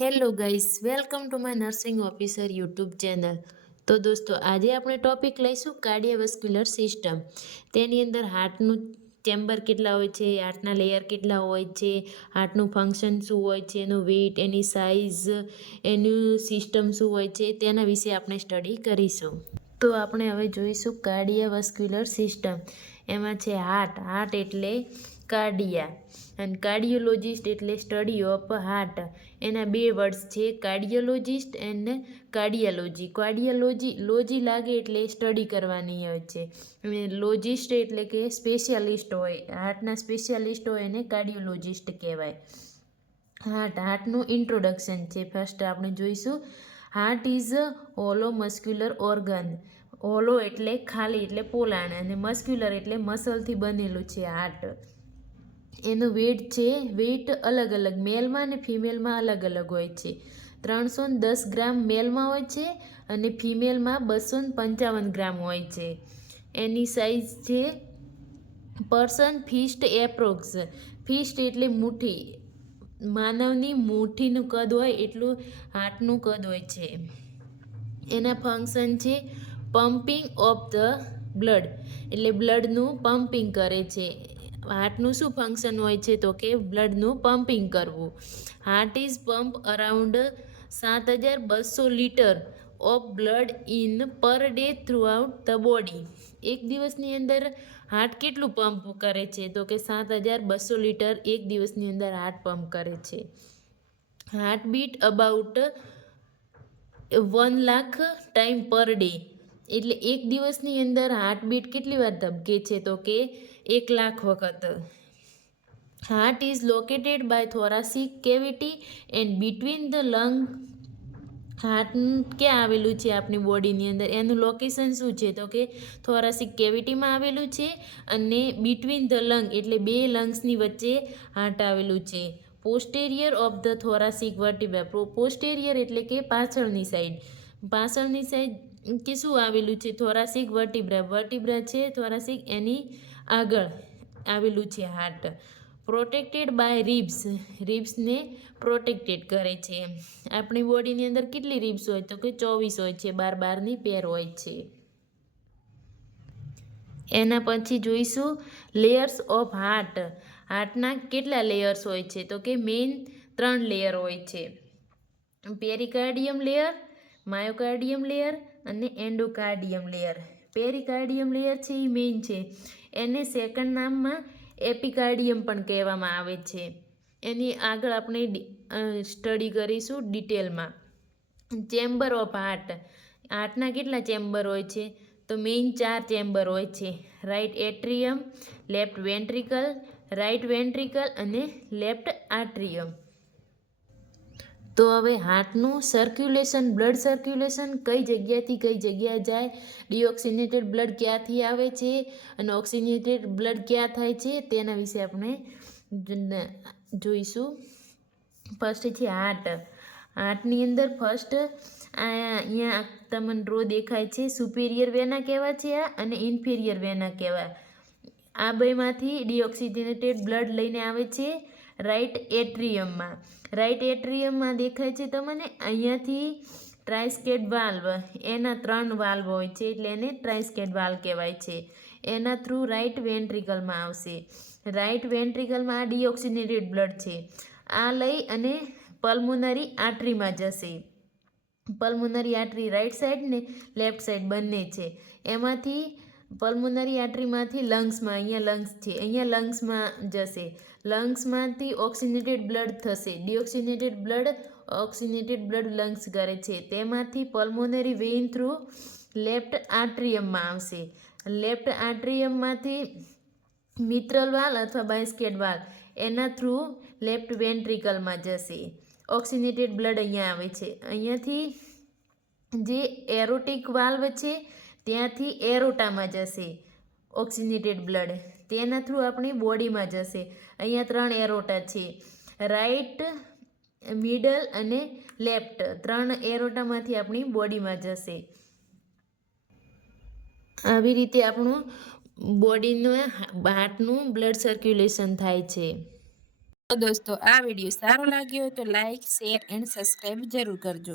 Hello guys, welcome to my nursing officer YouTube channel. તો દોસ્તો, આજે આપણે ટોપિક લઈશું કાર્ડિયોવેસ્ક્યુલર સિસ્ટમ. તેની અંદર હાર્ટનું ચેમ્બર કેટલા હોય છે, હાર્ટના લેયર કેટલા હોય છે, હાર્ટનું ફંક્શન શું હોય છે, એનું વેઇટ, એની સાઇઝ, એનું સિસ્ટમ શું હોય છે, તેના વિશે આપણે સ્ટડી કરીશું. તો આપણે હવે જોઈશું કાર્ડિયોવેસ્ક્યુલર સિસ્ટમ. એમાં છે હાર્ટ એટલે કાર્ડિયા, અને કાર્ડિયોલોજિસ્ટ એટલે સ્ટડી ઓફ હાર્ટ. એના બે વર્ડ્સ છે, કાર્ડિયોલોજિસ્ટ એન્ડ કાર્ડિયોલોજી. લોજી લાગે એટલે સ્ટડી કરવાની હોય છે, અને લોજિસ્ટ એટલે કે સ્પેશિયાલિસ્ટ હોય, હાર્ટના સ્પેશિયાલિસ્ટ હોય એને કાર્ડિયોલોજિસ્ટ કહેવાય. હાર્ટનું ઇન્ટ્રોડક્શન છે. ફર્સ્ટ આપણે જોઈશું heart is hollow muscular organ. Hollow એટલે ખાલી એટલે પોલાણ, અને મસ્ક્યુલર એટલે મસલથી બનેલું છે હાર્ટ. એનું વેઇટ અલગ અલગ મેલમાં અને ફિમેલમાં અલગ અલગ હોય છે. 310 ગ્રામ મેલમાં હોય છે અને ફિમેલમાં 255 ગ્રામ હોય છે. એની સાઇઝ છે પર્સન ફિસ્ટ એપ્રોક્સ. ફિસ્ટ એટલે મુઠ્ઠી, માનવની મુઠ્ઠીનું કદ હોય એટલું હાર્ટનું કદ હોય છે. એના ફંક્શન છે પમ્પિંગ ઓફ ધ બ્લડ, એટલે બ્લડનું પમ્પિંગ કરે છે. હાર્ટનું શું ફંક્શન હોય છે તો કે બ્લડનું પમ્પિંગ કરવું. Heart is pump around 7200 litre of blood in per day throughout the body. એક દિવસની અંદર હાર્ટ કેટલું પંપ કરે છે તો કે 7200 લીટર એક દિવસની અંદર હાર્ટ પંપ કરે છે. Heart beat about 1 lakh time per day, એટલે એક દિવસની અંદર હાર્ટબીટ કેટલી વાર ધબકે છે તો કે 1 લાખ વખત. Heart is located by thoracic cavity and between the lung. Heart ક્યાં આવેલું છે આપણી બોડીની અંદર, એનું લોકેશન શું છે તો કે થોરાસિક કેવિટીમાં આવેલું છે, અને બિટવીન ધ લંગ એટલે બે લંગ્સની વચ્ચે હાર્ટ આવેલું છે. પોસ્ટેરિયર ઓફ ધ થોરાસિક વર્ટિબ્રા. પોસ્ટેરિયર એટલે કે પાછળની સાઈડ કે શું આવેલું છે થોરાસિક વર્ટિબ્રા છે થોરાસિક, એની આગળ આવેલું છે હાર્ટ. પ્રોટેક્ટેડ બાય રિબ્સને પ્રોટેક્ટેડ કરે છે. આપણી બોડીની અંદર કેટલી રિબ્સ હોય તો કે 24 હોય છે, 12 પેર હોય છે. એના પછી જોઈશું લેયર્સ ઓફ હાર્ટ. હાર્ટના કેટલા લેયર્સ હોય છે તો કે મેઇન 3 લેયર હોય છે. પેરિકાર્ડિયમ લેયર, માયોકાર્ડિયમ લેયર અને એન્ડોકાર્ડિયમ લેયર. પેરિકાર્ડિયમ લેયર છે એ મેઇન છે. એને સેકન્ડ નામમાં એપિકાર્ડિયમ પણ કહેવામાં આવે છે. એની આગળ આપણે સ્ટડી કરીશું ડિટેલમાં. Chamber of heart. હાર્ટના કેટલા ચેમ્બર હોય છે તો મેઇન 4 ચેમ્બર હોય છે. Right atrium, left ventricle, right ventricle અને લેફ્ટ આટ્રિયમ. તો હવે હાર્ટનું સર્ક્યુલેશન, બ્લડ સર્ક્યુલેશન કઈ જગ્યાથી કઈ જગ્યાએ જાય, ડિઓક્સિનેટેડ બ્લડ ક્યાંથી આવે છે અને ઓક્સિનેટેડ બ્લડ ક્યાં થાય છે તેના વિશે આપણે જોઈશું. ફર્સ્ટ છે હાર્ટ. હાર્ટની અંદર ફર્સ્ટ અહીંયા તમને રો દેખાય છે, સુપેરિયર વેના કહેવાય છે આ, અને ઇન્ફિરિયર વેના કહેવાય. આ બેમાંથી ડિઓક્સિજનેટેડ બ્લડ લઈને આવે છે રાઇટ એટ્રિયમમાં. રાઇટ એટ્રિયમમાં દેખાય છે તમને, અહીંયાથી ટ્રાઇસ્કેડ વાલ્વ, એના 3 વાલ્વ હોય છે એટલે એને ટ્રાઇસ્કેડ વાલ્વ કહેવાય છે. એના થ્રુ રાઇટ વેન્ટ્રિકલમાં આવશે. રાઇટ વેન્ટ્રિકલમાં આ ડિઓક્સિનેટેડ બ્લડ છે, આ લઈ અને પલ્મોનરી આર્ટરીમાં જશે. પલ્મોનરી આર્ટરી રાઇટ સાઈડ ને લેફ્ટ સાઈડ બંને છે. એમાંથી પલ્મોનરી આર્ટરીમાંથી લંગ્સમાં, અહીંયા લંગ્સ છે, અહીંયા લંગ્સમાં જશે. લંગ્સમાંથી ઓક્સિનેટેડ બ્લડ થશે. ડિઓક્સિનેટેડ બ્લડ લંગ્સ કરે છે. તેમાંથી પલ્મોનરી વેઇન થ્રુ લેફ્ટ આર્ટ્રિયમમાં આવશે. લેફ્ટ આર્ટ્રિયમમાંથી મિત્રલ વાલ્વ અથવા બાયસ્કેડ વાલ્વ, એના થ્રુ લેફ્ટ વેન્ટ્રિકલમાં જશે. ઓક્સિનેટેડ બ્લડ અહીંયા આવે છે. અહીંયાથી જે એરોટિક વાલ્વ છે ત્યાંથી એરોટામાં જશે ઓક્સિનેટેડ બ્લડ, તેના થ્રુ આપણી બોડીમાં જશે. અહીંયા 3 એરોટા છે, રાઇટ, મિડલ અને લેફ્ટ. 3 એરોટામાંથી આપણી બોડીમાં જશે. આવી રીતે આપણું બોડીનું હાર્ટનું બ્લડ સર્ક્યુલેશન થાય છે. તો દોસ્તો આ વિડીયો સારો લાગ્યો હોય તો લાઈક શેર એન્ડ સબસ્ક્રાઈબ જરૂર કરજો.